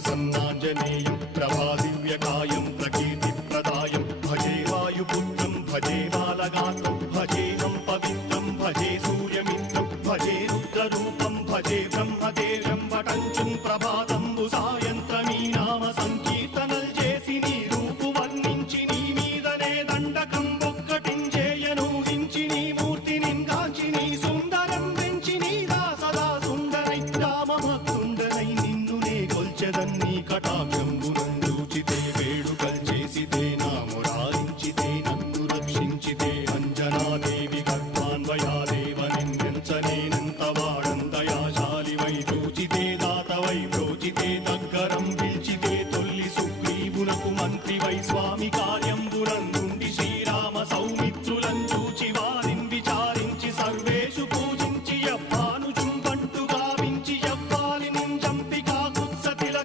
प्रसन्नाञ्जनेयं प्रभादिव्यकायं प्रकीर्तिप्रदायं भजे वायुपुत्रं भजे बालगात्रं भजेऽहं पवित्रं भजे सूर्यमित्रं भजे रुद्ररूपं भजे ब्रह्मदेवं वटञ्चुं प्रभाతంబు సాయంత్రమీ నామ సంకీర్తనల్ చేసి నీ రూపు వర్ణించి నీ మీదనే దండకం ఒక్కటించేయను హించి నీ మూర్తిని గాంచి నీ సుందరం పెంచి నీ దాసదా సుందరై రామభక్తుండనై నిన్నునే కొల్చెదన్ని కటాక్షంబునందూచితే వేడుకల్ చేసితే నా మురారించితే నన్ను రక్షించితే అంజనాదేవి గర్భాన్వయాదేవ నిందించనేనంత వాడందయాశాలివై చూచితే దాతవై బ్రోచితే దగ్గరం పిలిచితే తొల్లి సుగ్రీవునకు మంత్రివై స్వామి కార్యం